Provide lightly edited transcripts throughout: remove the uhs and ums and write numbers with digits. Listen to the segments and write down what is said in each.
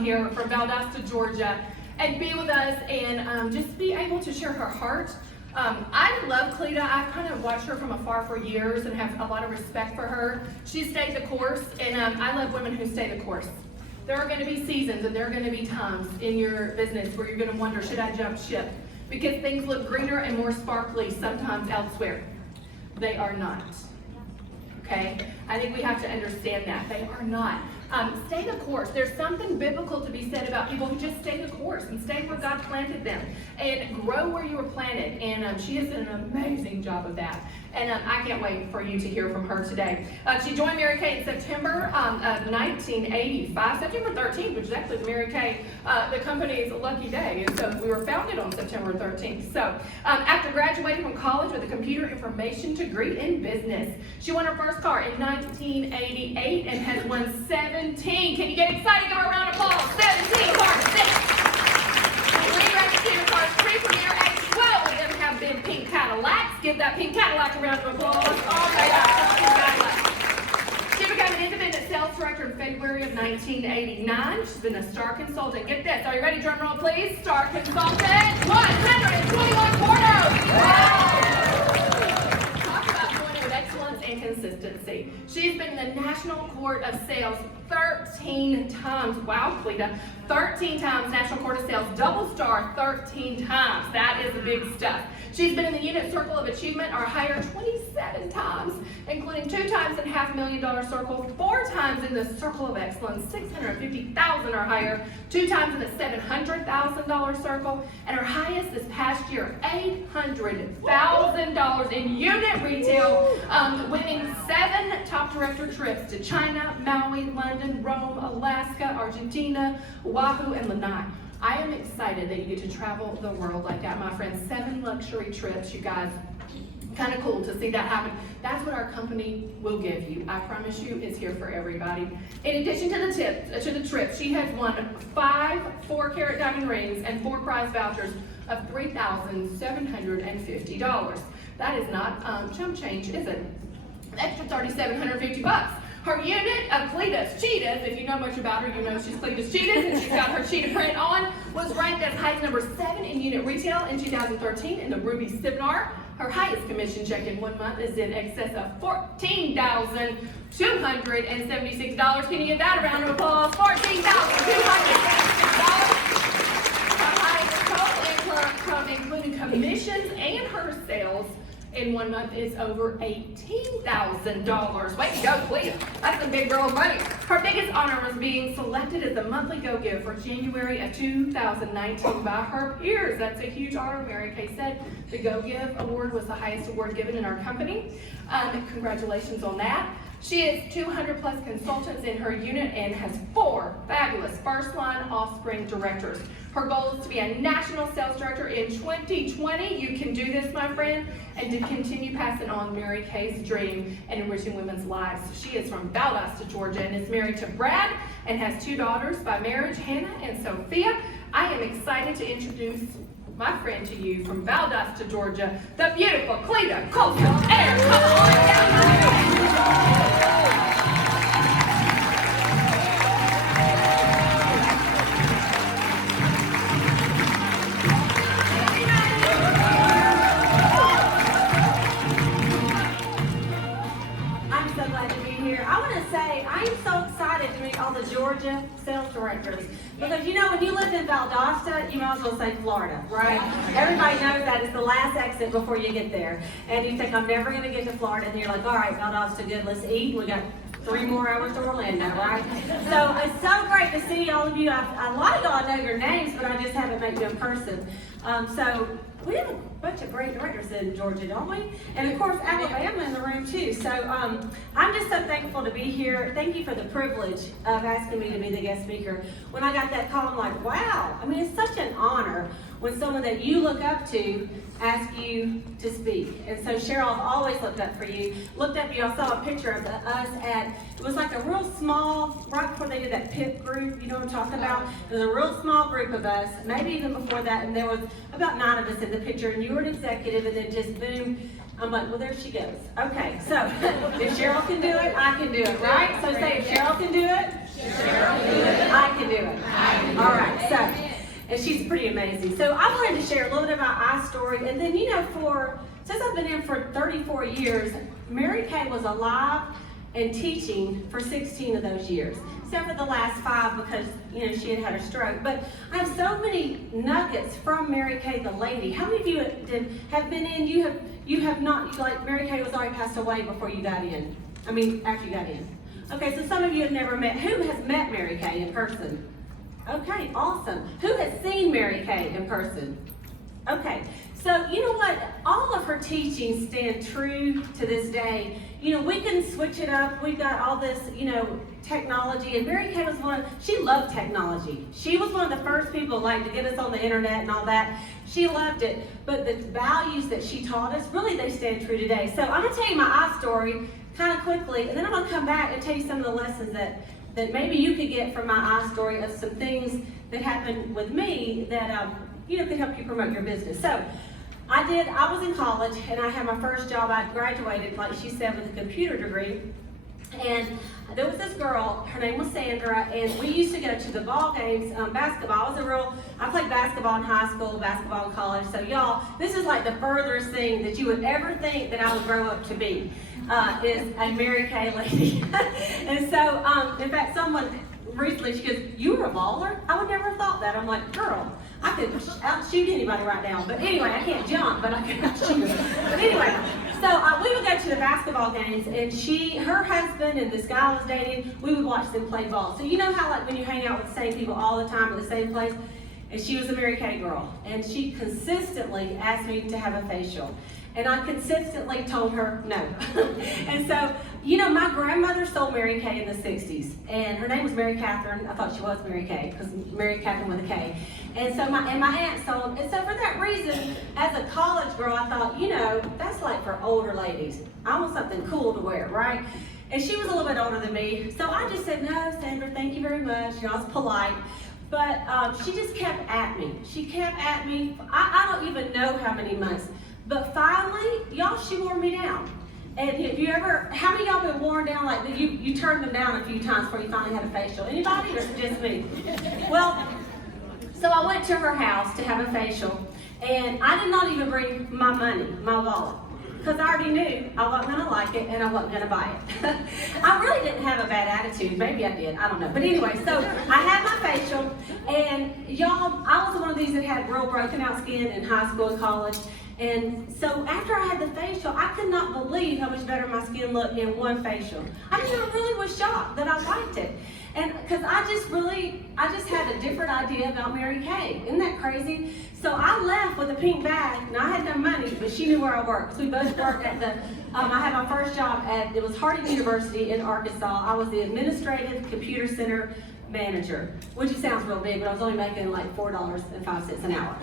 here from Valdosta, Georgia, and be with us and just be able to share her heart. I love Cleta. I've kind of watched her from afar for years and have a lot of respect for her. She stayed the course, and I love women who stay the course. There are going to be seasons and there are going to be times in your business where you're going to wonder, should I jump ship? Because things look greener and more sparkly sometimes elsewhere. They are not. Okay? I think we have to understand that. They are not. Stay the course. There's something biblical to be said about people who just stay the course and stay where God planted them and grow where you were planted. And she has done an amazing job of that. And I can't wait for you to hear from her today. She joined Mary Kay in September of 1985, September 13th, which is actually Mary Kay, the company's lucky day. And so we were founded on September 13th. So after graduating from college with a computer information degree in business, she won her first car in 1988 and has won 17. Can you get excited? Give her a round of applause. 17 cars, 3 registered cars, 3 premier, and 12 of them have been pink Cadillacs. Give that pink Cadillac a round of applause. Oh my gosh, she became an independent sales director in February of 1989. She's been a star consultant. Get this. Are you ready? Drum roll, please. Star consultant. 121 quarters. Wow. And consistency. She's been in the National Court of Sales 13 times. Wow, Cleta. 13 times National Court of Sales, double star 13 times. That is the big stuff. She's been in the Unit Circle of Achievement or higher 27 times, including 2 times in $500,000 circle, 4 times in the Circle of Excellence, $650,000 or higher, 2 times in the $700,000 circle, and her highest this past year, $800,000 in unit retail, winning 7 top director trips to China, Maui, London, Rome, Alaska, Argentina, Oahu, and Lanai. I am excited that you get to travel the world like that, my friends. 7 luxury trips, you guys. Kind of cool to see that happen. That's what our company will give you. I promise you, it's here for everybody. In addition to the trips, she has won 5 4-carat diamond rings and 4 prize vouchers of $3,750. That is not chump change, is it? An extra $3,750. Her unit of Cleta's Cheetahs, if you know much about her, you know she's Cleta's Cheetahs, and she's got her cheetah print on, was ranked as height number 7 in unit retail in 2013 in the Ruby seminar. Her highest commission check in 1 month is in excess of $14,276. Can you give that a round of applause? $14,276. Her highest total income, including commissions and her sales, in 1 month is over $18,000. Way to go, Cleta. That's some big girl money. Her biggest honor was being selected as the monthly Go-Give for January of 2019 by her peers. That's a huge honor. Mary Kay said the Go-Give award was the highest award given in our company. Congratulations on that. She has 200 plus consultants in her unit and has 4 fabulous first-line offspring directors. Her goal is to be a national sales director in 2020. You can do this, my friend, and to continue passing on Mary Kay's dream and enriching women's lives. She is from Valdosta, Georgia, and is married to Brad and has 2 daughters by marriage, Hannah and Sophia. I am excited to introduce my friend to you from Valdosta, Georgia, the beautiful Cleta Colson-Eyre. Come on down. The Georgia sales directors, because you know when you lived in Valdosta, you might as well say Florida, right? Everybody knows that is the last exit before you get there, and you think I'm never going to get to Florida, and you're like, all right, Valdosta, good, let's eat. We got 3 more hours to Orlando, right? So it's so great to see all of you. A lot of y'all know your names, but I just haven't met you in person. So we have a bunch of great directors in Georgia, don't we? And of course, Alabama in the room too. So I'm just so thankful to be here. Thank you for the privilege of asking me to be the guest speaker. When I got that call, I'm like, wow. I mean, it's such an honor when someone that you look up to asks you to speak. And so Cheryl, I've always looked up for you. Looked up you, I saw a picture of us at, it was like a real small, right before they did that PIP group, you know what I'm talking about? There was a real small group of us, maybe even before that, and there was about 9 of us in the picture, and you were an executive, and then just boom, I'm like, well, there she goes. Okay, so if Cheryl can do it, I can do it, right? So say, if Cheryl can do it, Cheryl can do it, I can do it. and she's pretty amazing. So I wanted to share a little bit about my story, and then, since I've been in for 34 years, Mary Kay was alive and teaching for 16 of those years, except for the last 5 because, she had a stroke. But I have so many nuggets from Mary Kay the lady. How many of you have been in, you have not, like Mary Kay was already passed away before you got in? After you got in. Okay, so some of you have never met. Who has met Mary Kay in person? Okay, awesome. Who has seen Mary Kay in person? Okay, so you know what? All of her teachings stand true to this day. We can switch it up. We've got all this, technology, and Mary Kay was she loved technology. She was one of the first people to get us on the internet and all that. She loved it, but the values that she taught us, really they stand true today. So I'm gonna tell you my I story kind of quickly, and then I'm gonna come back and tell you some of the lessons that maybe you could get from my I story of some things that happened with me that could help you promote your business. So I was in college, and I had my first job. I graduated, like she said, with a computer degree. And there was this girl, her name was Sandra, and we used to go to the ball games, basketball. I played basketball in high school, basketball in college. So y'all, this is like the furthest thing that you would ever think that I would grow up to be, is a Mary Kay lady. And so, in fact, someone recently, she goes, "You were a baller? I would never have thought that." I'm like, "Girl, I could outshoot anybody right now." But anyway, I can't jump, but I can outshoot. But anyway, so we would go to the basketball games, and her husband and this guy I was dating, we would watch them play ball. So you know how when you hang out with the same people all the time at the same place? And she was a Mary Kay girl, and she consistently asked me to have a facial. And I consistently told her no. And so, my grandmother sold Mary Kay in the 60s, and her name was Mary Catherine. I thought she was Mary Kay, because Mary Catherine with a K. And so my aunt sold, and so for that reason, as a college girl, I thought, that's like for older ladies. I want something cool to wear, right? And she was a little bit older than me, so I just said, "No, Sandra, thank you very much." I was polite. But she just kept at me. She kept at me, I don't even know how many months. But finally, y'all, she wore me down. And how many of y'all been worn down like that? You turned them down a few times before you finally had a facial? Anybody, or is it just me? Well, so I went to her house to have a facial, and I did not even bring my money, my wallet, because I already knew I wasn't gonna like it and I wasn't gonna buy it. I really didn't have a bad attitude. Maybe I did, I don't know. But anyway, so I had my facial, and y'all, I was one of these that had real broken out skin in high school and college. And so after I had the facial, I could not believe how much better my skin looked in one facial. I really was shocked that I liked it. And because I just had a different idea about Mary Kay. Isn't that crazy? So I left with a pink bag, and I had no money, but she knew where I worked. So we both worked at I had my first job it was Harding University in Arkansas. I was the administrative computer center manager, which sounds real big, but I was only making like $4.05 an hour.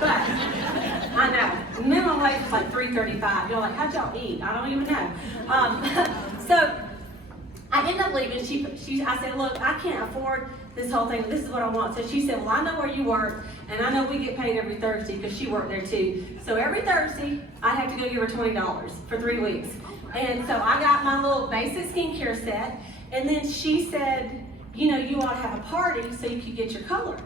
But I know, minimum wage was like $3.35. You're like, how'd y'all eat? I don't even know. So I ended up leaving. I said, "Look, I can't afford this whole thing. This is what I want." So she said, "Well, I know where you work, and I know we get paid every Thursday," because she worked there too. So every Thursday, I had to go give her $20 for 3 weeks. And so I got my little basic skincare set, and then she said, "You ought to have a party so you could get your color."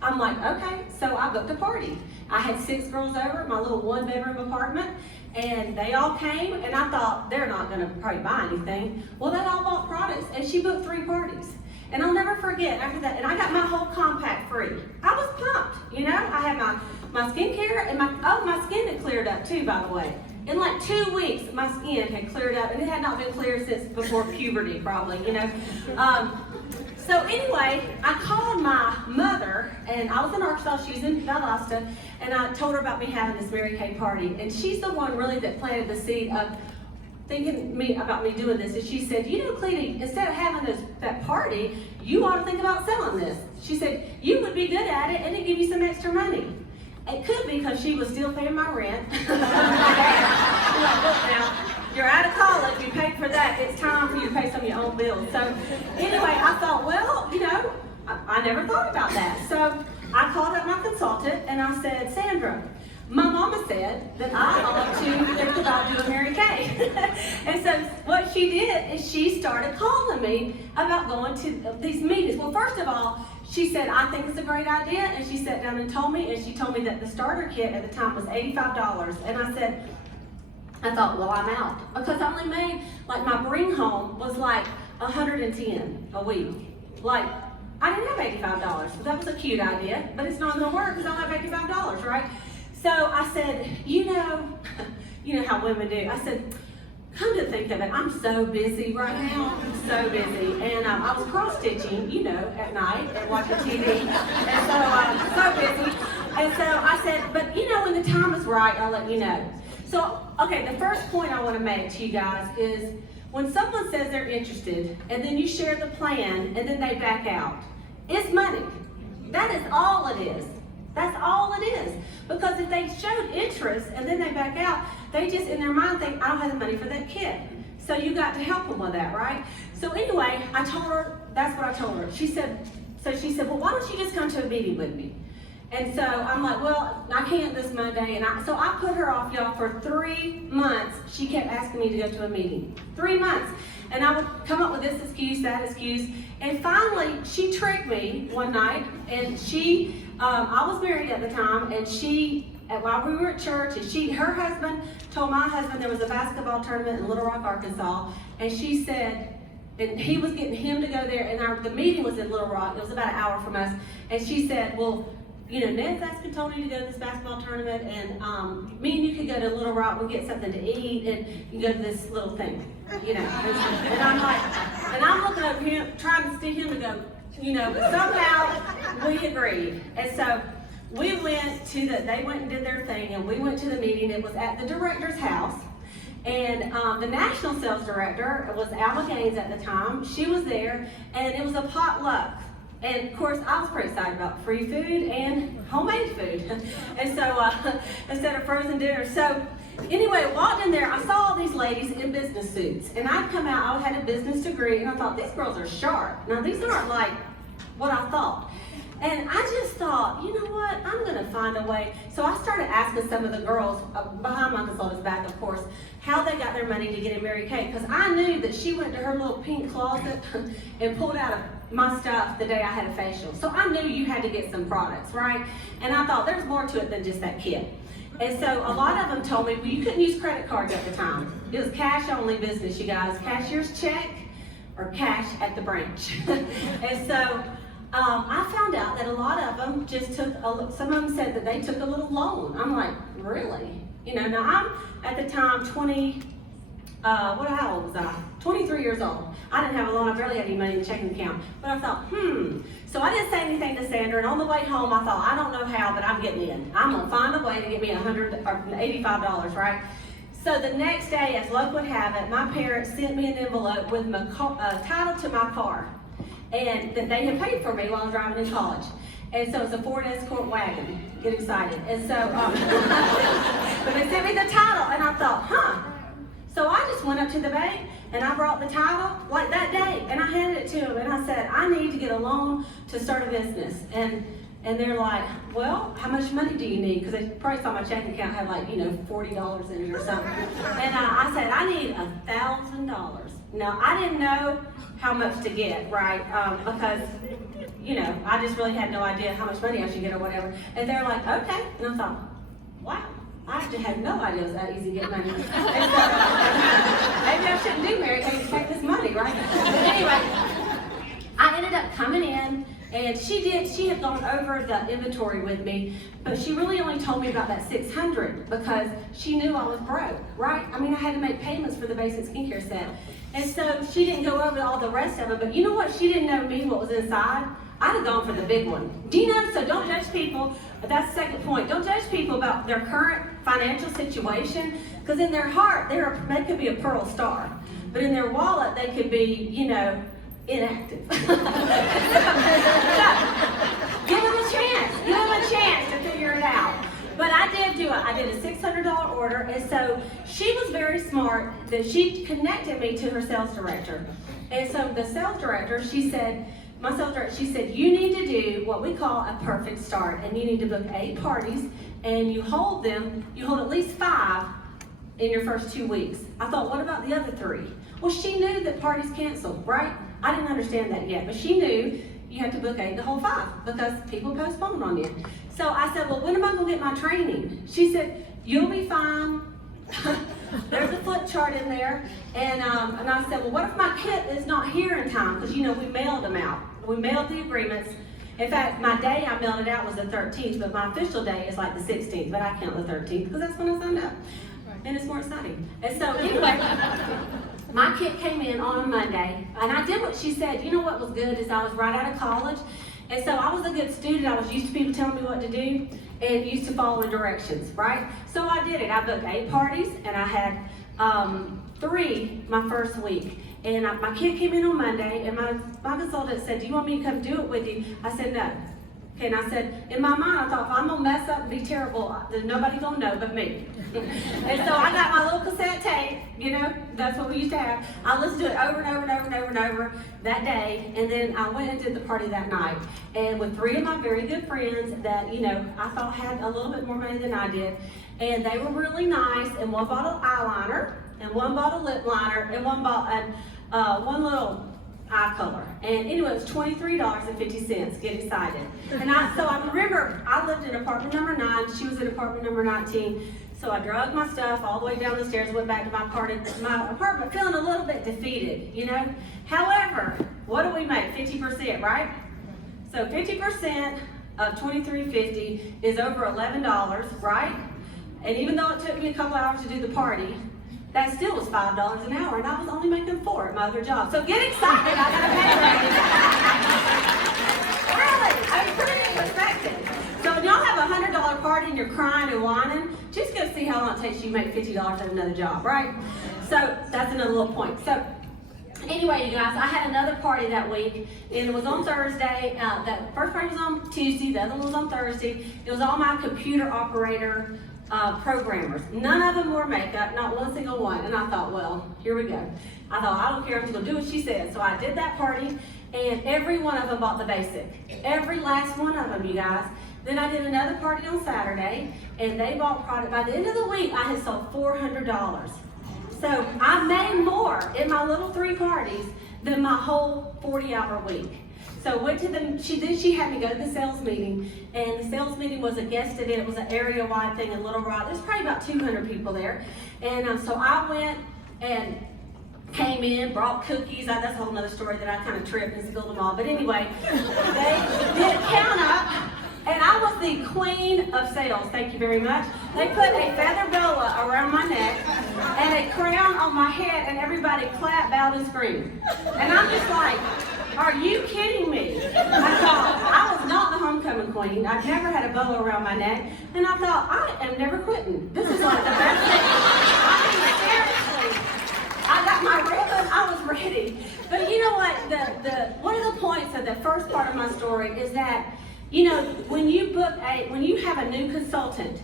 I'm like, "Okay." So I booked a party. I had 6 girls over at my little 1-bedroom apartment, and they all came, and I thought, they're not gonna probably buy anything. Well, they all bought products, and she booked 3 parties. And I'll never forget after that, and I got my whole compact free. I was pumped, I had my skincare, and my skin had cleared up too, by the way. In like 2 weeks, my skin had cleared up, and it had not been clear since before puberty, probably, So anyway, I called my mother, and I was in Arkansas, she was in Valdosta, and I told her about me having this Mary Kay party. And she's the one really that planted the seed of thinking about me doing this. And she said, "Cleta, instead of having that party, you ought to think about selling this." She said, "You would be good at it, and it'd give you some extra money." It could be because she was still paying my rent. Look now, you're out of college, you paid for that, it's time for you to pay some of your own bills. So anyway, I thought, well, I never thought about that. So I called up my consultant and I said, "Sandra, my mama said that I ought to think about doing Mary Kay." And so what she did is she started calling me about going to these meetings. Well, first of all, she said, I think it's a great idea, and she sat down and told me, and she told me that the starter kit at the time was $85, and I thought, well, I'm out, because I only made, like, my bring home was like $110 a week. Like, I didn't have $85. That was a cute idea, but it's not gonna work because I don't have $85, right? So I said, you know how women do. I said, come to think of it, I'm so busy right now. I'm so busy. And I was cross-stitching, at night and watching TV. And so I'm so busy. And so I said, but when the time is right, I'll let you know. So, okay, the first point I want to make to you guys is when someone says they're interested and then you share the plan and then they back out, it's money. That is all it is. That's all it is. Because if they showed interest and then they back out, they just in their mind think, I don't have the money for that kid. So you got to help them with that, right? So anyway, I told her, that's what I told her. She said, well, why don't you just come to a meeting with me? And so I'm like, well, I can't this Monday. So I put her off, y'all, for 3 months. She kept asking me to go to a meeting. 3 months. And I would come up with this excuse, that excuse. And finally, she tricked me one night. And I was married at the time, and while we were at church, and her husband told my husband there was a basketball tournament in Little Rock, Arkansas. And she said, and he was getting him to go there, and the meeting was in Little Rock. It was about an hour from us. And she said, well, Ned's asking Tony to go to this basketball tournament, and me and you could go to Little Rock, we'll get something to eat, and you can go to this little thing, And I'm like, and I'm looking over him, trying to see him to go, but somehow we agreed. And so we they went and did their thing, and we went to the meeting. It was at the director's house. And the national sales director was Alma Gaines at the time. She was there, and it was a potluck. And of course, I was pretty excited about free food and homemade food. And so, instead of frozen dinner. So, anyway, I walked in there, I saw all these ladies in business suits. And I'd come out, I had a business degree, and I thought, these girls are sharp. Now, these aren't like what I thought. And I just thought, you know what, I'm gonna find a way. So I started asking some of the girls, behind my consultant's back, of course, how they got their money to get in Mary Kay. Because I knew that she went to her little pink closet and pulled out my stuff the day I had a facial. So I knew you had to get some products, right? And I thought there's more to it than just that kit. And so a lot of them told me, well, you couldn't use credit cards at the time. It was cash only business, you guys. Cashier's check or cash at the branch. And so I found out that a lot of them just took, some of them said that they took a little loan. I'm like, really? Now I'm at the time how old was I? 23 years old. I didn't have a loan, I barely had any money in the checking account. But I thought, So I didn't say anything to Sandra, and on the way home I thought, I don't know how, but I'm getting in. I'm gonna find a way to get me $85, right? So the next day, as luck would have it, my parents sent me an envelope with my title to my car. And that they had paid for me while I was driving in college. And so it's a Ford Escort wagon. Get excited. And so, but they sent me the title, and I thought, So I just went up to the bank, and I brought the title, like that day, and I handed it to them, and I said, I need to get a loan to start a business. And they're like, well, how much money do you need? Because they probably saw my checking account had like, $40 in it or something. And I said, I need $1,000. Now, I didn't know how much to get, right? Because, I just really had no idea how much money I should get or whatever. And they're like, okay. And I thought, wow, I just had no idea it was that easy to get money. And so, maybe I shouldn't do Mary Kay to take this money, right? But anyway, I ended up coming in, and she had gone over the inventory with me, but she really only told me about that $600 because she knew I was broke, right? I mean, I had to make payments for the basic skincare set. And so she didn't go over all the rest of it, but you know what? She didn't know me, what was inside. I'd have gone for the big one. Do you know? So don't judge people. That's the second point. Don't judge people about their current financial situation, because in their heart, they could be a pearl star, but in their wallet, they could be, inactive. Give them a chance. Give them a chance to figure it out. But I did do it. I did a $600 order, and so she was very smart that she connected me to her sales director. And so the sales director, she said, you need to do what we call a perfect start, and you need to book 8 parties, and you hold at least 5 in your first 2 weeks. I thought, what about the other 3? Well, she knew that parties canceled, right? I didn't understand that yet, but she knew you have to book 8 the whole 5 because people postpone on you. So I said, well, when am I going to get my training? She said, you'll be fine. There's a flip chart in there. And I said, well, what if my kit is not here in time? Because, we mailed them out. We mailed the agreements. In fact, my day I mailed it out was the 13th, but my official day is like the 16th, but I count the 13th because that's when I signed up. And it's more exciting. And so anyway, my kit came in on a Monday, and I did what she said. You know what was good is I was right out of college, and so I was a good student. I was used to people telling me what to do and used to following directions, right? So I did it. I booked 8 parties, and I had 3 my first week. And my kid came in on Monday, and my consultant said, do you want me to come do it with you? I said, no. Okay, and I said, in my mind, I thought, if I'm going to mess up and be terrible, there's nobody going to know but me. And so I got my little cassette tape, that's what we used to have. I listened to it over and over and over and over and over that day, and then I went and did the party that night. And with 3 of my very good friends that, I thought had a little bit more money than I did, and they were really nice, and one bottle eyeliner, and one bottle lip liner, and one one little eye color. And anyway, it was $23.50. Get excited. And so I remember I lived in apartment number 9. She was in apartment number 19. So I dragged my stuff all the way down the stairs, went back to my apartment, feeling a little bit defeated, However, what do we make? 50%, right? So 50% of $23.50 is over $11, right? And even though it took me a couple hours to do the party, that still was $5 an hour, and I was only making 4 at my other job. So get excited, I got a pay raise. Really, I mean, put it in perspective. So when y'all have a $100 party and you're crying and whining, just go see how long it takes you to make $50 at another job, right? So that's another little point. So anyway, you guys, I had another party that week, and it was on Thursday. The first party was on Tuesday, the other one was on Thursday. It was all my computer operator programmers. None of them wore makeup, not one single one. And I thought, well, here we go. I thought, I don't care, I'm just gonna do what she said. So I did that party, and every one of them bought the basic. Every last one of them, you guys. Then I did another party on Saturday, and they bought product. By the end of the week, I had sold $400. So I made more in my little 3 parties than my whole 40-hour week. So went to them. She had me go to the sales meeting, and the sales meeting was a guest event. It was an area-wide thing in Little Rock. There's probably about 200 people there, and so I went and came in, brought cookies. That's a whole other story that I kind of tripped and spilled them all. But anyway, they did count up, and I was the queen of sales. Thank you very much. They put a feather boa around my neck and a crown on my head, and everybody clapped, bowed, and screamed. And I'm just like, are you kidding me? I thought, I was not the homecoming queen. I've never had a boa around my neck. And I thought, I am never quitting. This is like the best thing. I mean, seriously. I got my ribbon, I was ready. But you know what? One of the points of the first part of my story is that, when you have a new consultant,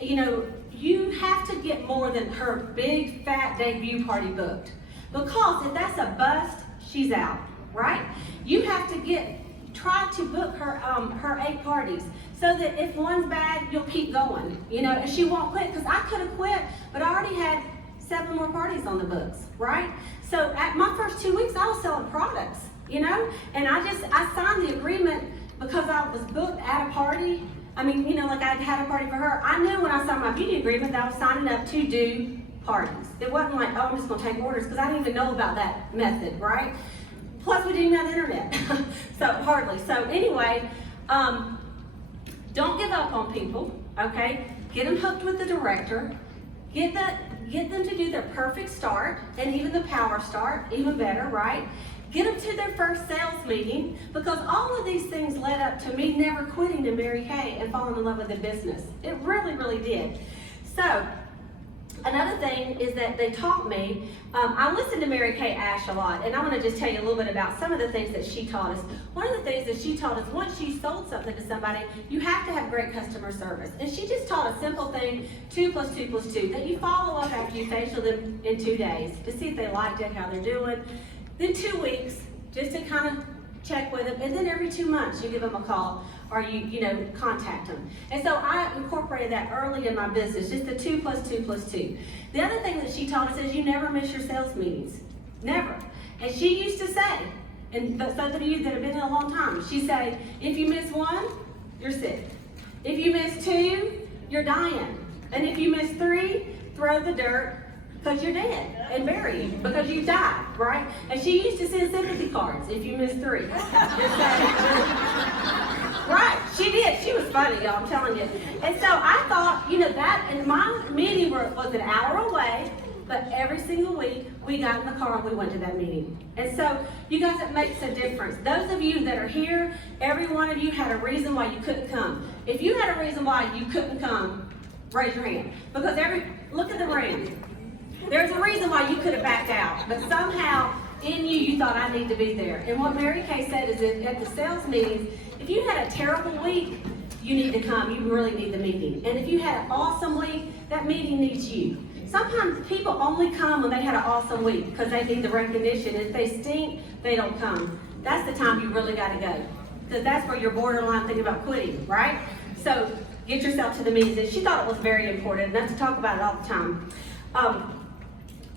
you have to get more than her big fat debut party booked. Because if that's a bust, she's out. Right? You have to try to book her 8 parties so that if one's bad, you'll keep going, and she won't quit, because I could have quit, but I already had 7 more parties on the books, right? So at my first 2 weeks, I was selling products, and I signed the agreement because I was booked at a party. I mean, like I had a party for her. I knew when I signed my beauty agreement that I was signing up to do parties. It wasn't like, oh, I'm just going to take orders, because I didn't even know about that method, right? Plus, we didn't have the internet, so hardly. So anyway, don't give up on people, okay? Get them hooked with the director. Get them to do their perfect start, and even the power start, even better, right? Get them to their first sales meeting, because all of these things led up to me never quitting to Mary Kay and falling in love with the business. It really, really did. So, another thing is that they taught me, I listened to Mary Kay Ash a lot, and I want to just tell you a little bit about some of the things that she taught us. One of the things that she taught us, once you sold something to somebody, you have to have great customer service. And she just taught a simple thing, 2 + 2 + 2, that you follow up after you facial them in 2 days to see if they liked it, how they're doing. Then 2 weeks, just to kind of check with them, and then every 2 months you give them a call, or you contact them. And so I incorporated that early in my business, just the 2 + 2 + 2. The other thing that she taught us is you never miss your sales meetings. Never. And she used to say, And but some of you that have been in a long time, she say, if you miss one, you're sick. If you miss two, you're dying. And if you miss three, throw the dirt because you're dead and bury you because you died, right? And she used to send sympathy cards if you miss three. Right, she did. She was funny, y'all, I'm telling you. And so I thought, that, and my meeting was an hour away, but every single week we got in the car and we went to that meeting. And so, you guys, it makes a difference. Those of you that are here, every one of you had a reason why you couldn't come. If you had a reason why you couldn't come, raise your hand. Because look at the ring. There's a reason why you could have backed out, but somehow in you thought I need to be there. And what Mary Kay said is that at the sales meetings, if you had a terrible week, you need to come. You really need the meeting. And if you had an awesome week, that meeting needs you. Sometimes people only come when they had an awesome week because they need the recognition. If they stink, they don't come. That's the time you really got to go, because that's where you're borderline thinking about quitting, right? So get yourself to the meetings. And she thought it was very important, and that's to talk about it all the time.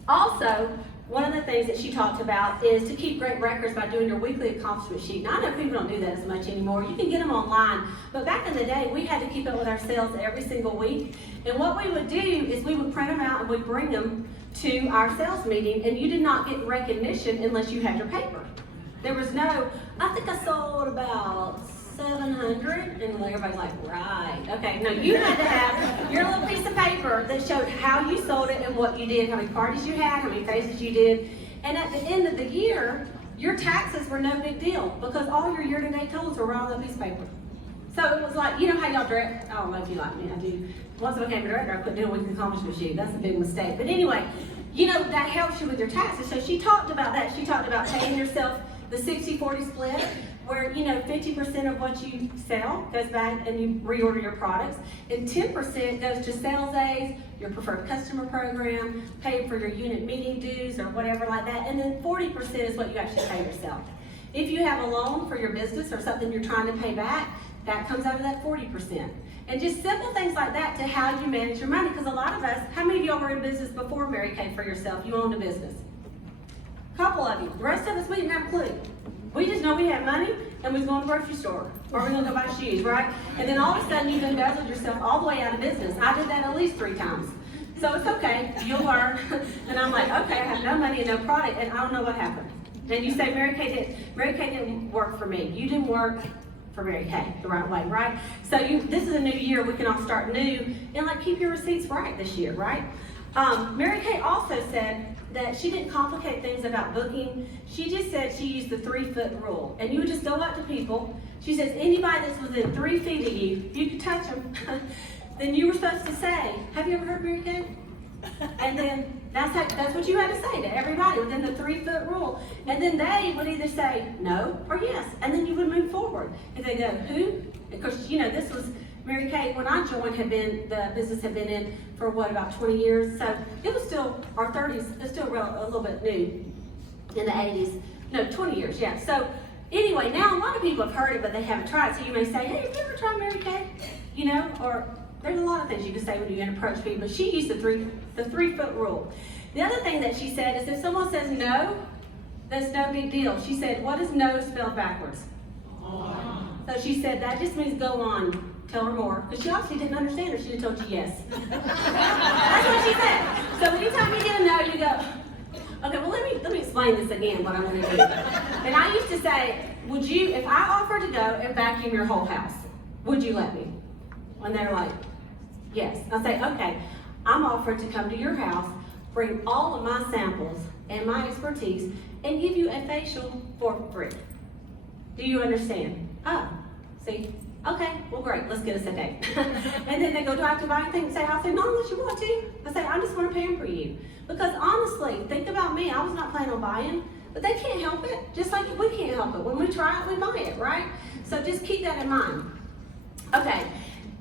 Also, one of the things that she talked about is to keep great records by doing your weekly accomplishment sheet. Now, I know people don't do that as much anymore. You can get them online, but back in the day, we had to keep up with our sales every single week. And what we would do is we would print them out and we'd bring them to our sales meeting, and you did not get recognition unless you had your paper. There was no, I think I sold about 700, and everybody's like, right, okay. No, you had to have your little piece of paper that showed how you sold it and what you did, how many parties you had, how many phases you did. And at the end of the year, your taxes were no big deal because all your year-to-date totals were right on that piece of paper. So it was like, how y'all direct, I don't know if you like me, I do. Once I became a director, I quit doing weekly accomplishment sheet. That's a big mistake. But anyway, that helps you with your taxes. So she talked about that. She talked about paying yourself the 60-40 split, where 50% of what you sell goes back and you reorder your products, and 10% goes to sales aids, your preferred customer program, paying for your unit meeting dues or whatever like that, and then 40% is what you actually pay yourself. If you have a loan for your business or something you're trying to pay back, that comes out of that 40%. And just simple things like that to how you manage your money, because a lot of us, how many of y'all were in business before Mary Kay for yourself? You owned a business. A couple of you. The rest of us, we didn't have a clue. We just know we had money and we was going to the grocery store or we were going to go buy shoes, right? And then all of a sudden you've embezzled yourself all the way out of business. I did that at least 3 times. So it's okay, you'll learn. And I'm like, okay, I have no money and no product, and I don't know what happened. And you say Mary Kay didn't work for me. You didn't work for Mary Kay the right way, right? So this is a new year, we can all start new and keep your receipts right this year, right? Mary Kay also said that she didn't complicate things about booking. She just said she used the 3-foot rule. And you would just go up to people. She says, anybody that's within 3 feet of you, if you could touch them, then you were supposed to say, have you ever heard Mary Kay? And then that's what you had to say to everybody within the 3-foot rule. And then they would either say no or yes. And then you would move forward. And they go, who? Because, this was Mary Kay, when I joined, the business had been in for about 20 years. So it was still our 30s, it's still a little bit new in the 80s. No, 20 years, yeah. So anyway, now a lot of people have heard it, but they haven't tried. So you may say, hey, have you ever tried Mary Kay? Or there's a lot of things you can say when you approach people. She used the 3-foot rule. The other thing that she said is if someone says no, that's no big deal. She said, what is no spelled backwards? So she said, that just means go on. Tell her more. Because she obviously didn't understand her. She told you yes. That's what she said. So anytime you get a no, you go, okay, well let me explain this again, what I'm going to do. And I used to say, would you, if I offered to go and vacuum your whole house, would you let me? And they're like, yes. I say, okay, I'm offered to come to your house, bring all of my samples and my expertise, and give you a facial for free. Do you understand? Oh, see? Okay, well great, let's get us a date. And then they go, do I have to buy anything? I'll say, no, unless you want to. I say, I just want to pamper you. Because honestly, think about me, I was not planning on buying, but they can't help it, just like we can't help it. When we try it, we buy it, right? So just keep that in mind. Okay,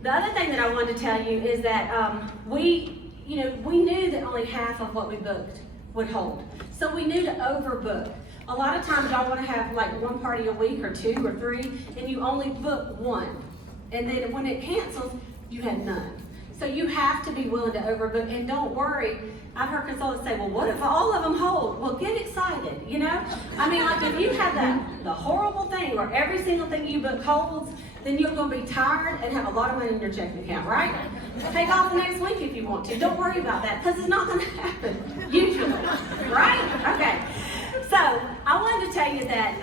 the other thing that I wanted to tell you is that we knew that only half of what we booked would hold. So we knew to overbook. A lot of times y'all want to have one party a week or 2 or 3, and you only book 1. And then when it cancels, you had none. So you have to be willing to overbook, and don't worry. I've heard consultants say, well, what if all of them hold? Well, get excited, you know? I mean, like if you have the horrible thing where every single thing you book holds, then you're going to be tired and have a lot of money in your checking account, right? Take off the next week if you want to. Don't worry about that, because it's not going to happen, usually, right? Okay. So, I wanted to tell you that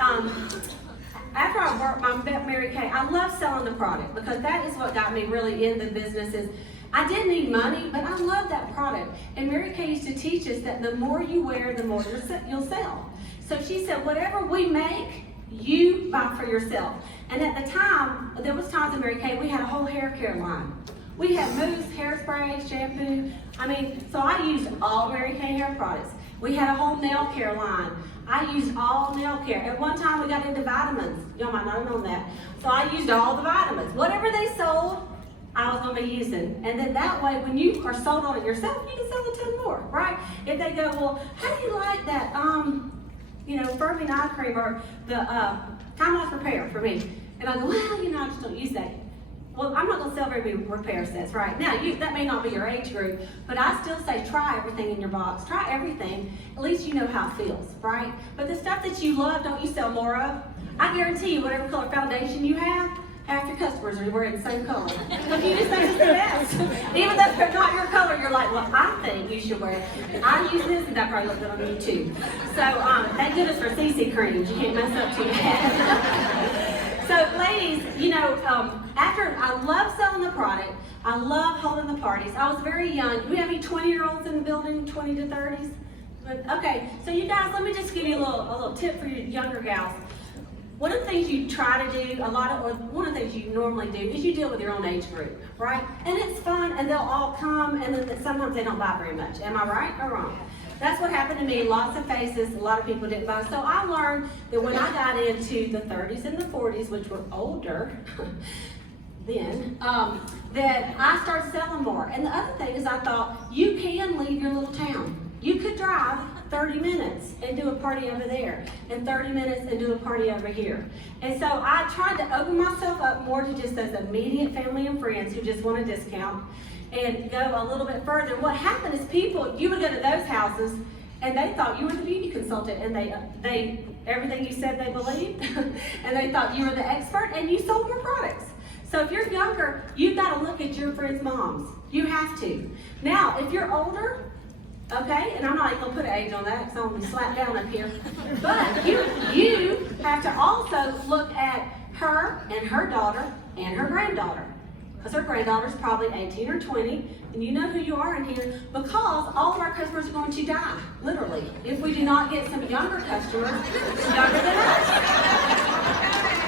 after I met Mary Kay, I love selling the product, because that is what got me really in the businesses. I didn't need money, but I love that product. And Mary Kay used to teach us that the more you wear, the more you'll sell. So she said, whatever we make, you buy for yourself. And at the time, there was times in Mary Kay, we had a whole hair care line. We had mousse, hairspray, shampoo. I mean, so I used all Mary Kay hair products. We had a whole nail care line. I used all nail care. At one time, we got into vitamins. Y'all might not have known that. So I used all the vitamins. Whatever they sold, I was going to be using. And then that way, when you are sold on it yourself, you can sell a ton more, right? If they go, well, how do you like that, firming eye cream or the time-lapse repair for me? And I go, well, I just don't use that. Well, I'm not going to sell very many repair sets, right? Now, that may not be your age group, but I still say try everything in your box. Try everything. At least you know how it feels, right? But the stuff that you love, don't you sell more of? I guarantee you, whatever color foundation you have, half your customers are wearing the same color. But you just think it's the best. Even though they're not your color, you're like, well, I think you should wear it. I use this, and that probably looked good on you too. So, thank goodness for CC creams. You can't mess up too bad. So, ladies, after I love selling the product, I love holding the parties. I was very young. Do we have any 20-year-olds in the building, 20 to 30s? But, okay, so you guys, let me just give you a little tip for you younger gals. One of the things you try to do, one of the things you normally do is you deal with your own age group, right? And it's fun, and they'll all come, and then sometimes they don't buy very much. Am I right or wrong? That's what happened to me. Lots of faces, a lot of people didn't buy. So I learned that when I got into the 30s and the 40s, which were older then, that I started selling more. And the other thing is I thought, you can leave your little town. You could drive 30 minutes and do a party over there, and 30 minutes and do a party over here. And so I tried to open myself up more to just those immediate family and friends who just want a discount, and go a little bit further. What happened is you would go to those houses, and they thought you were the beauty consultant, and they everything you said they believed, and they thought you were the expert, and you sold more products. So if you're younger, you've got to look at your friends' moms. You have to. Now, if you're older, okay, and I'm not even going to put an age on that because I'm going to be slapped down up here. But you have to also look at her and her daughter and her granddaughter. Because her granddaughter's probably 18 or 20, and you know who you are in here, because all of our customers are going to die, literally, if we do not get some younger customers younger than us.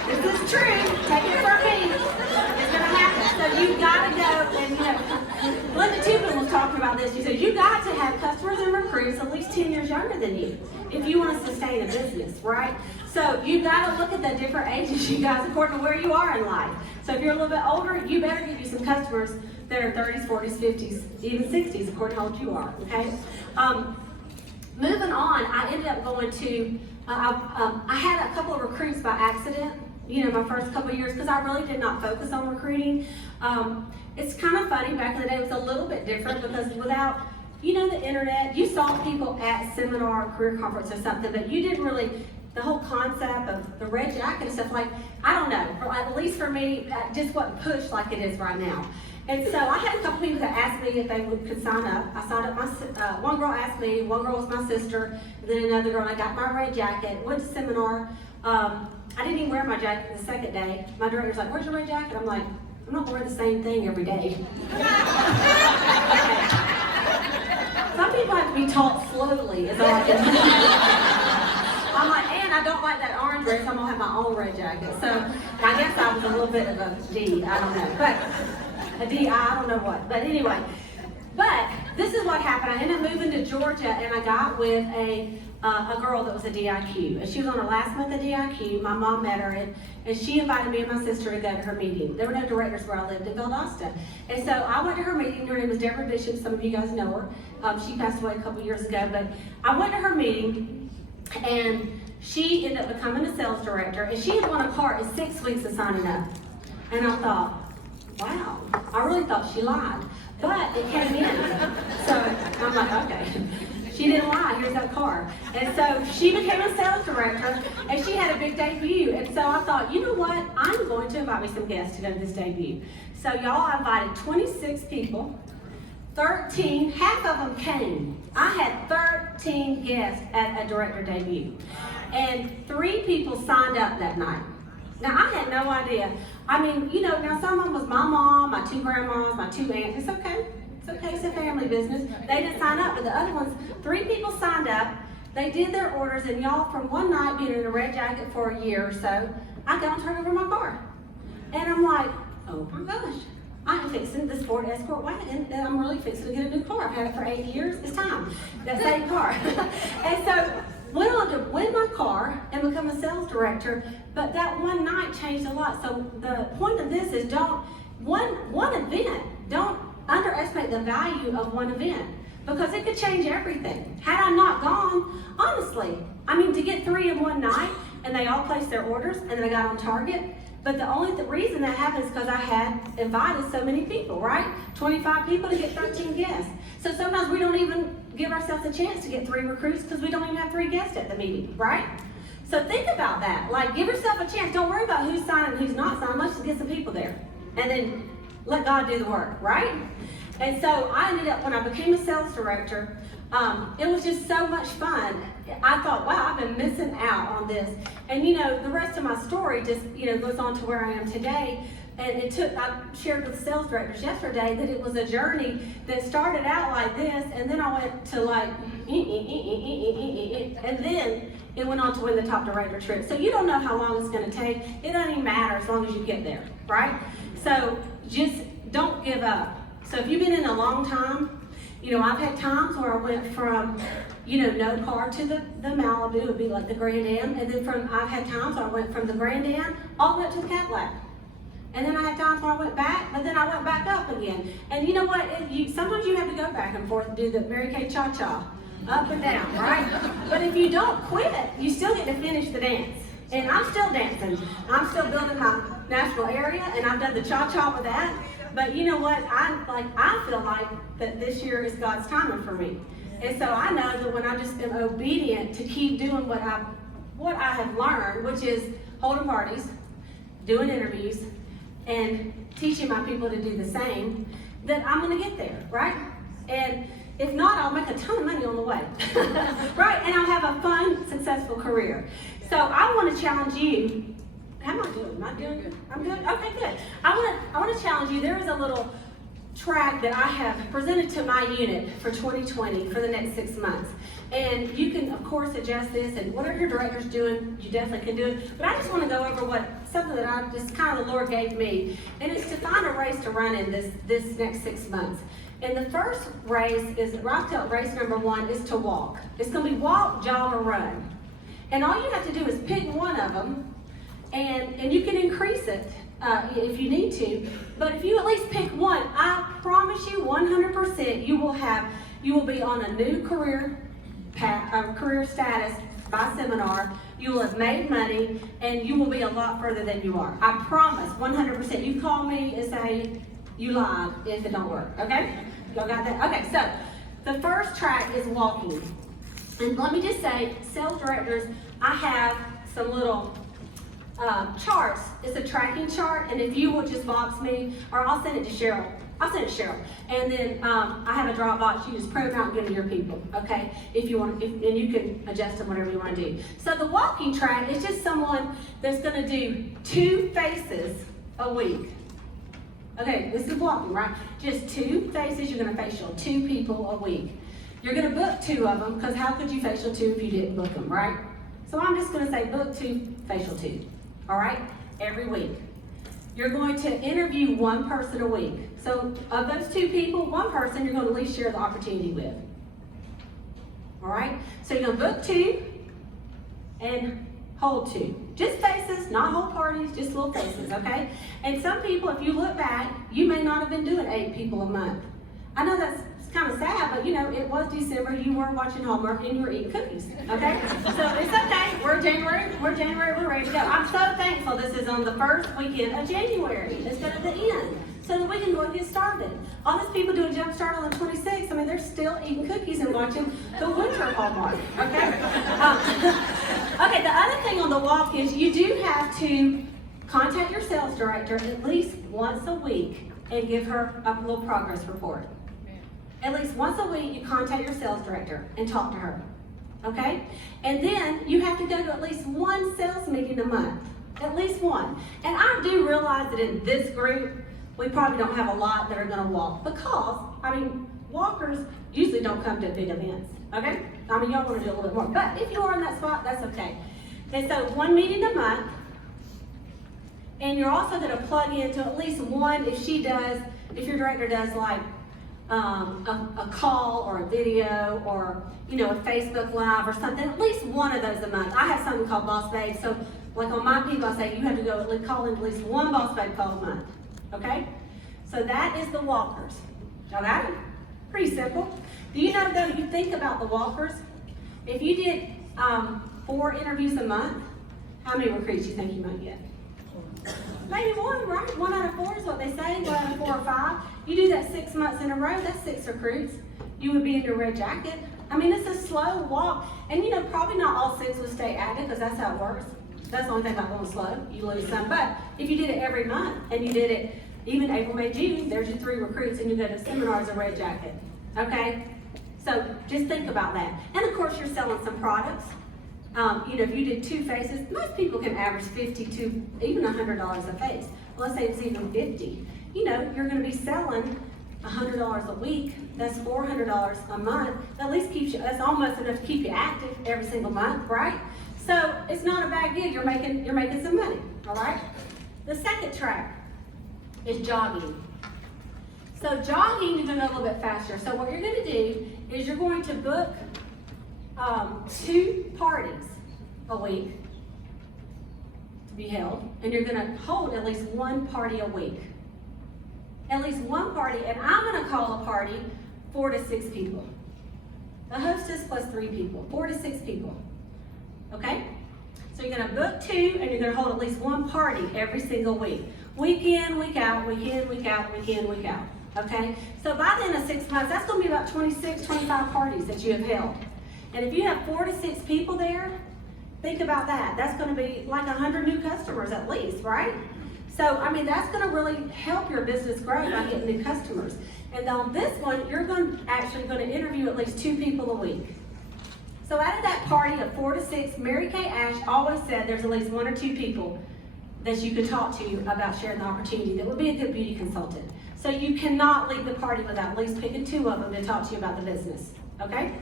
This is true. Take it from me. It's going to happen. So you've got to go and, Linda Tupin was talking about this. She said, you got to have customers and recruits at least 10 years younger than you if you want to sustain a business, right? So you've got to look at the different ages, you guys, according to where you are in life. So if you're a little bit older, you better give you some customers that are 30s, 40s, 50s, even 60s, according to how old you are, okay? Moving on, I ended up going to, I had a couple of recruits by accident, my first couple of years, because I really did not focus on recruiting. It's kind of funny, back in the day it was a little bit different, because without, the internet, you saw people at seminar, career conference or something, but you didn't really, the whole concept of the red jacket and stuff, I don't know, at least for me, that just wasn't pushed like it is right now. And so I had a couple people that asked me if they could sign up. I signed up, one girl asked me, one girl was my sister, and then another girl, and I got my red jacket, went to seminar. I didn't even wear my jacket the second day. My director's like, where's your red jacket? I'm like, I'm not going to wear the same thing every day. Some people have to be taught slowly, is all I can do. I'm like, and I don't like that orange dress, I'm going to have my own red jacket. So I guess I was a little bit of a D, I don't know. But a D, I don't know what. But anyway, but this is what happened. I ended up moving to Georgia, and I got with a girl that was a DIQ. And she was on her last month of DIQ. My mom met her, and she invited me and my sister to go to her meeting. There were no directors where I lived in Valdosta. And so I went to her meeting. Her name was Deborah Bishop. Some of you guys know her. She passed away a couple years ago. But I went to her meeting, and she ended up becoming a sales director. And she had won a part in 6 weeks of signing up. And I thought, wow, I really thought she lied. But it came in. So I'm like, okay. She didn't lie, here's that car. And so she became a sales director, and she had a big debut. And so I thought, you know what? I'm going to invite me some guests to go to this debut. So y'all, I invited 26 people, 13, half of them came. I had 13 guests at a director debut. And 3 people signed up that night. Now, I had no idea. I mean, you know, now some of them was my mom, my 2 grandmas, my 2 aunts. It's okay. It's okay, it's a family business. They didn't sign up, but the other ones, 3 people signed up. They did their orders, and y'all, from one night being in a red jacket for a year or so, I go and turn over my car. And I'm like, oh my gosh, I'm fixing this Ford Escort wagon, and I'm really fixing to get a new car. I've had it for 8 years, it's time. That same car. And so, went on to win my car and become a sales director, but that one night changed a lot. So the point of this is one event, don't underestimate the value of one event, because it could change everything. Had I not gone, honestly, I mean, to get 3 in one night, and they all placed their orders, and they got on target, but the reason that happened is because I had invited so many people, right? 25 people to get 13 guests. So sometimes we don't even give ourselves a chance to get 3 recruits because we don't even have 3 guests at the meeting, right? So think about that. Like, give yourself a chance. Don't worry about who's signing and who's not signing. Let's just get some people there. And then let God do the work, right? And so I ended up, when I became a sales director, it was just so much fun. I thought, wow, I've been missing out on this. And you know, the rest of my story just, you know, goes on to where I am today. And I shared with the sales directors yesterday that it was a journey that started out like this, and then I went to like, and then it went on to win the top director trip. So you don't know how long it's gonna take. It doesn't even matter as long as you get there, right? So just don't give up. So if you've been in a long time, you know, I've had times where I went from, you know, no car to the Malibu, it would be like the Grand Am, and then I've had times where I went from the Grand Am all the way up to the Cadillac. And then I had times where I went back, but then I went back up again. And you know what? Sometimes you have to go back and forth and do the Mary Kay Cha-Cha, up and down, right? But if you don't quit, you still get to finish the dance. And I'm still dancing. I'm still building my Nashville area, and I've done the Cha-Cha with that. But you know what? I feel like that this year is God's timing for me. And so I know that when I just am obedient to keep doing what I have learned, which is holding parties, doing interviews, and teaching my people to do the same, that I'm gonna get there, right? And if not, I'll make a ton of money on the way, right? And I'll have a fun, successful career. So I wanna challenge you. How am I doing? Am I doing good? I'm good? Okay, good. I wanna challenge you. There is a little track that I have presented to my unit for 2020 for the next 6 months. And you can, of course, adjust this, and whatever your director's doing, you definitely can do it. But I just want to go over something that I just kind of the Lord gave me, and it's to find a race to run in this next 6 months. And the first race is, race number 1 is to walk. It's going to be walk, jog, or run. And all you have to do is pick one of them, and you can increase it if you need to. But if you at least pick one, I promise you 100% you will be on a new career status by seminar. You will have made money, and you will be a lot further than you are. I promise, 100%. You call me and say you lied if it don't work, okay? Y'all got that? Okay, so the first track is walking. And let me just say, sales directors, I have some little charts. It's a tracking chart, and if you will just box me, or I'll send it to Cheryl. And then I have a drop box. You just print them out and give them to your people, okay? If you want, and you can adjust them whatever you want to do. So the walking track is just someone that's going to do 2 faces a week. Okay, this is walking, right? Just 2 faces. You're going to facial 2 people a week. You're going to book 2 of them, because how could you facial 2 if you didn't book them, right? So I'm just going to say book 2, facial 2, all right? Every week. You're going to interview 1 person a week. So of those 2 people, 1 person you're going to at least share the opportunity with. All right? So you're going to book 2 and hold 2. Just faces, not whole parties, just little faces, okay? And some people, if you look back, you may not have been doing 8 people a month. I know that's kind of sad, but you know, it was December, you were watching Hallmark, and you were eating cookies, okay? So it's okay, we're January, we're ready to go. I'm so thankful this is on the first weekend of January instead of the end. So go and get started. All those people doing Jumpstart on the 26th, I mean, they're still eating cookies and watching the winter Hallmark, okay? Okay, the other thing on the walk is you do have to contact your sales director at least once a week and give her a little progress report. At least once a week, you contact your sales director and talk to her, okay? And then you have to go to at least one sales meeting a month, at least one. And I do realize that in this group, we probably don't have a lot that are gonna walk because, I mean, walkers usually don't come to big events, okay? I mean, y'all wanna do a little bit more, but if you are in that spot, that's okay. And so one meeting a month, and you're also gonna plug into at least one if your director does like a call or a video or, you know, a Facebook Live or something, at least one of those a month. I have something called Boss Babe, so like on my people, I say you have to go call in at least one Boss Babe call a month, okay? So that is the walkers, okay? Pretty simple. Do you know though, you think about the walkers, if you did 4 interviews a month, how many recruits do you think you might get? Maybe one, right? 1 out of 4 is what they say, 1 out of 4 or 5. You do that 6 months in a row, that's 6 recruits. You would be in your red jacket. I mean, it's a slow walk. And you know, probably not all 6 would stay active because that's how it works. That's the only thing about going slow, you lose some. But if you did it every month and you did it even April, May, June, there's your 3 recruits and you go to seminars a red jacket, okay? So just think about that. And of course, you're selling some products. You know, if you did 2 faces, most people can average $50 to even $100 a face. Well, let's say it's even 50. You know, you're going to be selling $100 a week. That's $400 a month. That at least keeps you. That's almost enough to keep you active every single month, right? So it's not a bad gig. You're making some money. All right. The second track is jogging. So jogging, you're going to go a little bit faster. So what you're going to do is you're going to book 2 parties a week to be held, and you're going to hold at least 1 party a week. At least 1 party, and I'm going to call a party 4 to 6 people. The hostess plus 3 people, 4 to 6 people. Okay? So you're going to book 2, and you're going to hold at least 1 party every single week. Week in, week out, week in, week out, week in, week out. Okay? So by the end of 6 months, that's going to be about 26, 25 parties that you have held. And if you have 4 to 6 people there, think about that. That's going to be like 100 new customers at least, right? So, I mean, that's going to really help your business grow by getting new customers. And on this one, you're actually going to interview at least 2 people a week. So out of that party of 4 to 6, Mary Kay Ash always said there's at least 1 or 2 people that you could talk to about sharing the opportunity that would be a good beauty consultant. So you cannot leave the party without at least picking 2 of them to talk to you about the business, okay?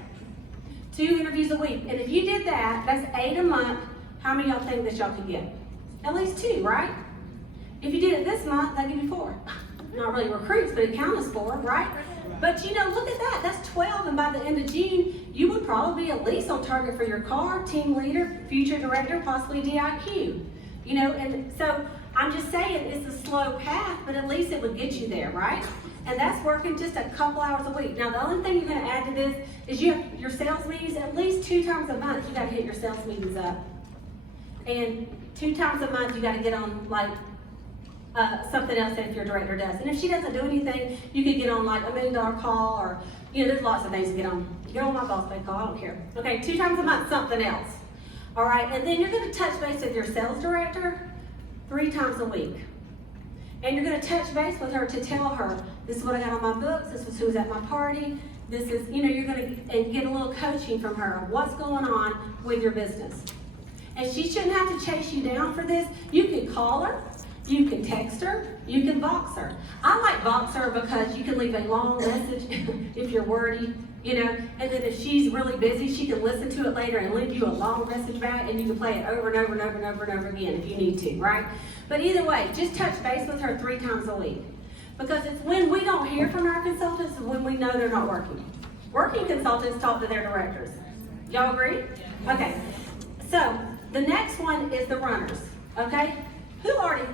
2 interviews a week. And if you did that, that's 8 a month. How many y'all think that y'all could get? At least 2, right? If you did it this month, that'd give you 4. Not really recruits, but it counts as 4, right? But you know, look at that. That's 12, and by the end of June, you would probably be at least on target for your car, team leader, future director, possibly DIQ. You know, and so I'm just saying it's a slow path, but at least it would get you there, right? And that's working just a couple hours a week. Now, the only thing you're going to add to this is you have your sales meetings at least 2 times a month. You got to hit your sales meetings up, and 2 times a month you got to get on like something else that if your director does. And if she doesn't do anything, you could get on like a $1 million call, or you know, there's lots of things to get on. Get on my boss babe call. I don't care. Okay, 2 times a month, something else. All right, and then you're going to touch base with your sales director 3 times a week. And you're going to touch base with her to tell her, this is what I got on my books, this is who's at my party, this is, you know, you're going to get a little coaching from her of what's going on with your business. And she shouldn't have to chase you down for this. You can call her, you can text her, you can box her. I like box her because you can leave a long message if you're wordy, you know, and then if she's really busy, she can listen to it later and leave you a long message back, and you can play it over and over and over and over and over again if you need to, right? But either way, just touch base with her 3 times a week. Because it's when we don't hear from our consultants is when we know they're not working. Working consultants talk to their directors. Y'all agree? Okay. So the next one is the runners. Okay? Who already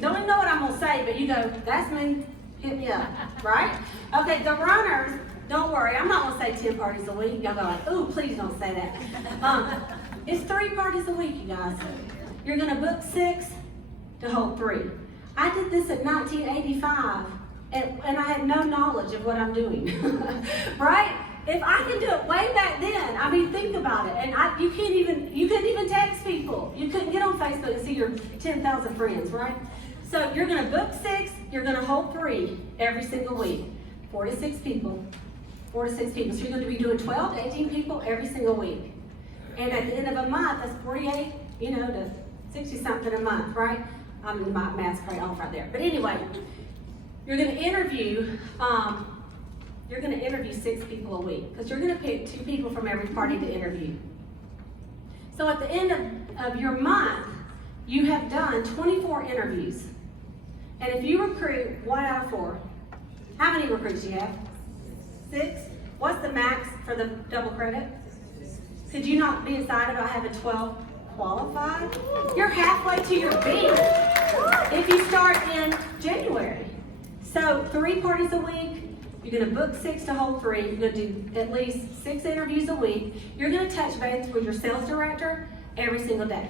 don't even know what I'm gonna say, but you go, that's me, hit me up, right? Okay, the runners, don't worry, I'm not gonna say 10 parties a week. Y'all go like, ooh, please don't say that. It's 3 parties a week, you guys. You're gonna book 6 to hold 3. I did this in 1985 and I had no knowledge of what I'm doing, right? If I can do it way back then, I mean, think about it. And you couldn't even text people. You couldn't get on Facebook and see your 10,000 friends, right? So you're going to book 6, you're going to hold 3 every single week. 4 to 6 people. 4 to 6 people. So you're going to be doing 12 to 18 people every single week. And at the end of a month, that's 48, to 60 something a month, right? I mean, my math's probably off right there. But anyway, you're going to interview 6 people a week, because you're going to pick 2 people from every party to interview. So at the end of your month, you have done 24 interviews. And if you recruit 1 out of 4, how many recruits do you have? 6? What's the max for the double credit? Could you not be excited about having 12 qualified? You're halfway to your beat if you start in January. So 3 parties a week. You're going to book 6 to hold 3. You're going to do at least 6 interviews a week. You're going to touch base with your sales director every single day.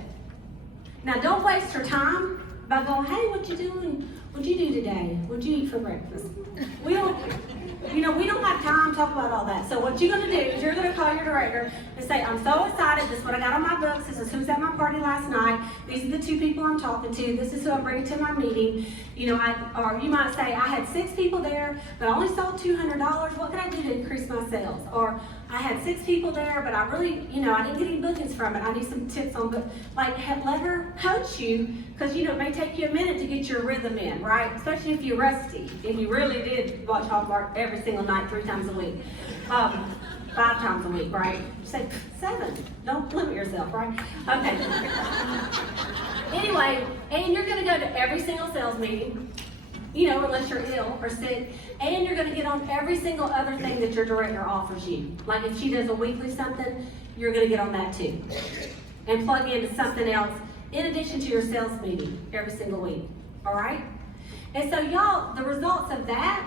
Now, don't waste your time by going, hey, what you doing? What'd you do today? What'd you eat for breakfast? We don't have time to talk about all that. So what you're going to do is you're going to call your director and say, I'm so excited. This is what I got on my books. This is who's at my party last night. These are the 2 people I'm talking to. This is who I'm bringing to my meeting. Or you might say, I had 6 people there, but I only sold $200. What can I do to increase my sales? Or I had 6 people there, but I really, I didn't get any bookings from it. I need some tips on, let her coach you, because, it may take you a minute to get your rhythm in, right? Especially if you're rusty, and you really did watch Hallmark every single night, 3 times a week. 5 times a week, right? Say 7. Don't limit yourself, right? Okay. Anyway, and you're going to go to every single sales meeting, unless you're ill or sick, and you're going to get on every single other thing that your director offers you. Like if she does a weekly something, you're going to get on that too. And plug into something else in addition to your sales meeting every single week. All right? And so y'all, the results of that,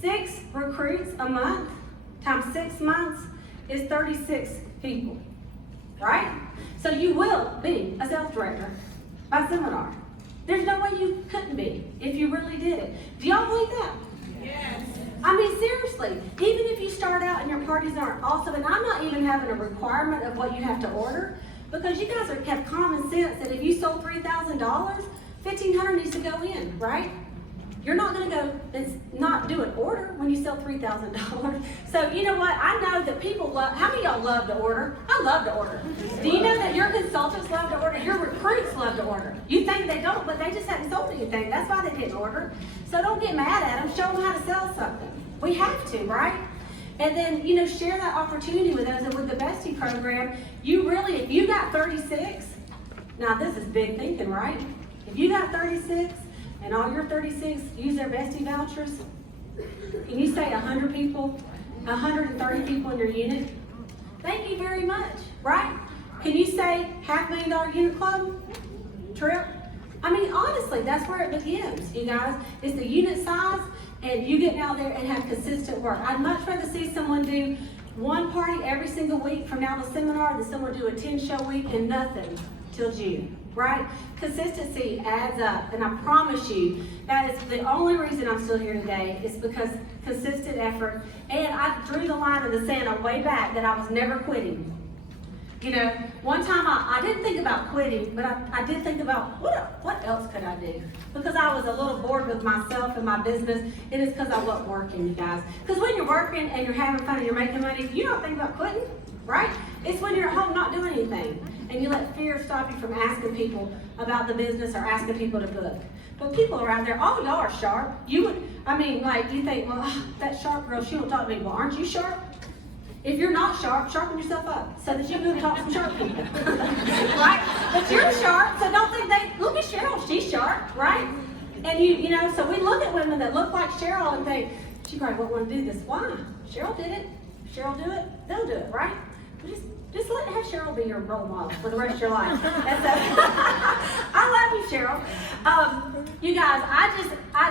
6 recruits a month times 6 months is 36 people. Right? So you will be a sales director by seminar. There's no way you couldn't be if you really did it. Do y'all believe that? Yes. I mean, seriously, even if you start out and your parties aren't awesome, and I'm not even having a requirement of what you have to order, because you guys have common sense that if you sold $3,000, $1,500 needs to go in, right? You're not going to go and not do an order when you sell $3,000. So you know what? I know that people love, how many of y'all love to order? I love to order. Do you know that your consultants love to order? Your recruits love to order. You think they don't, but they just haven't sold anything. That's why they didn't order. So don't get mad at them. Show them how to sell something. We have to, right? And then, share that opportunity with us. And with the Bestie program, if you got 36, now this is big thinking, right? If you got 36, and all your 36 use their Bestie vouchers, can you say 100 people, 130 people in your unit? Thank you very much, right? Can you say $500,000 unit club trip? I mean, honestly, that's where it begins, you guys. It's the unit size and you getting out there and have consistent work. I'd much rather see someone do 1 party every single week from now to seminar than someone do a 10-show week and nothing till June. Right? Consistency adds up, and I promise you that is the only reason I'm still here today is because consistent effort, and I drew the line in the sand on way back that I was never quitting. One time I didn't think about quitting, but I did think about what else could I do? Because I was a little bored with myself and my business, and it's because I wasn't working, you guys. Because when you're working and you're having fun and you're making money, you don't think about quitting, right? It's when you're at home not doing anything. And you let fear stop you from asking people about the business or asking people to book. But people are out there, y'all are sharp. You think, well, that sharp girl, she won't talk to me. Well, aren't you sharp? If you're not sharp, sharpen yourself up so that you can go talk to some sharp people. Right? But you're sharp, so don't think look at Cheryl, she's sharp, right? And so we look at women that look like Cheryl and think, she probably won't want to do this. Why? Cheryl did it. Cheryl do it, they'll do it, right? Just have Cheryl be your role model for the rest of your life. I love you, Cheryl. You guys,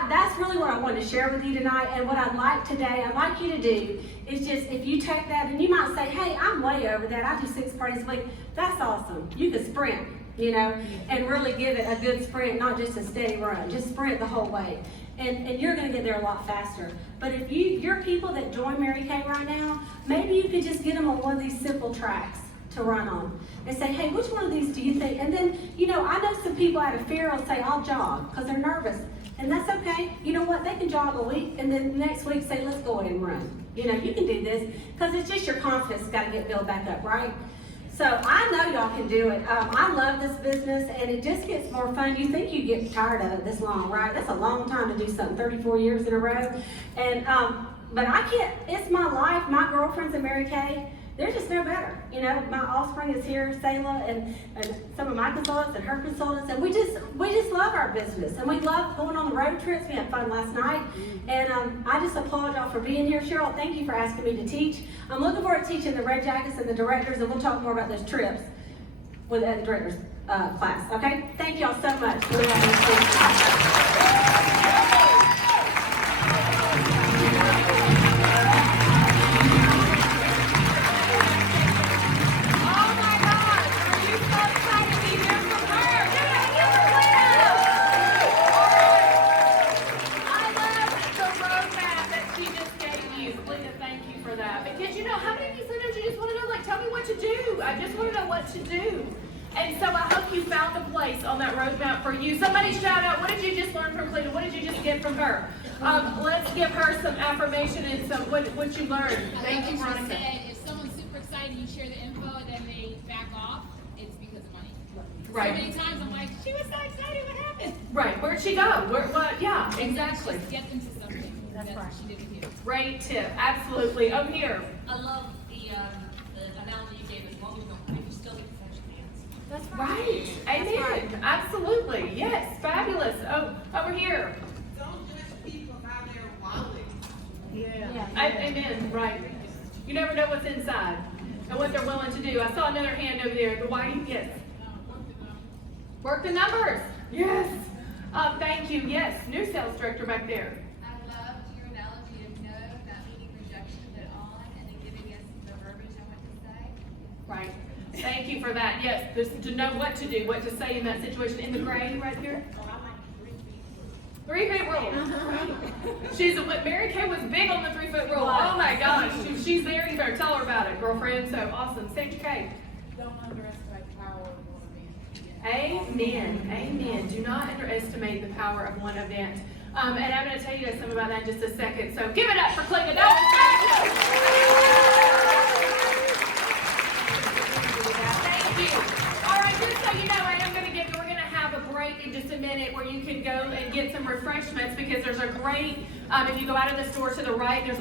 that's really what I wanted to share with you tonight. And what I'd like you to do is just, if you take that, and you might say, hey, I'm way over that. I do 6 parties a week. That's awesome. You can sprint. you know, and really give it a good sprint, not just a steady run, just sprint the whole way. And you're gonna get there a lot faster. But if you're people that join Mary Kay right now, maybe you could just get them on one of these simple tracks to run on and say, hey, which one of these do you think? And then, you know, I know some people out of fear will say, I'll jog, because they're nervous. And that's okay. You know what? They can jog a week, and then next week say, let's go ahead and run. You know, you can do this, because it's just your confidence got to get built back up, right? So I know y'all can do it. I love this business, and it just gets more fun. You think you get tired of it this long, right? That's a long time to do something, 34 years in a row. And but I can't. It's my life. My girlfriends in Mary Kay, they're just no better. You know, my offspring is here, Selah, and some of my consultants and her consultants, and we just love our business, and we love going on the road trips. We had fun last night, and I just applaud y'all for being here. Cheryl, thank you for asking me to teach. I'm looking forward to teaching the Red Jackets and the directors, and we'll talk more about those trips with the directors class. Okay, thank y'all so much for letting me speak. To do. And so I hope you found a place on that roadmap for you. Somebody shout out, what did you just learn from Cleta? What did you just get from her? Let's give her some affirmation and some what you learned. Thank you, Veronica. If someone's super excited, you share the info, and then they back off, it's because of money. Right. So many times I'm like, she was so excited, what happened? Right, where'd she go? What? Yeah, exactly. Just get them to something. That's right. what she did with you. Great tip, absolutely. Over here. I love the analogy you gave as well. You still get fresh hands. That's Right, amen. right. Absolutely, yes, fabulous. Oh, over here. Don't judge people by their wallet. Yeah. Amen, right. You never know what's inside and what they're willing to do. I saw another hand over there. The white, yes. Work the numbers. Yes. Thank you. Yes. New sales director back there. I loved your analogy of no, not meaning rejection, but on, and then giving us the verbiage on what to say. Right. Thank you for that. Yes. Just to know what to do, what to say in that situation. In the gray right here. 3 feet rule. Mary Kay was big on the 3 foot rule. Oh my gosh. If she's there, you better tell her about it, girlfriend. So awesome. Sage K. Don't underestimate the power of one event. Amen. Amen. Do not underestimate the power of one event. And I'm going to tell you guys something about that in just a second. So give it up for Cleta. Thank you. All right, just so you know, we're going to have a break in just a minute where you can go and get some refreshments because there's a great, if you go out of the store to the right, there's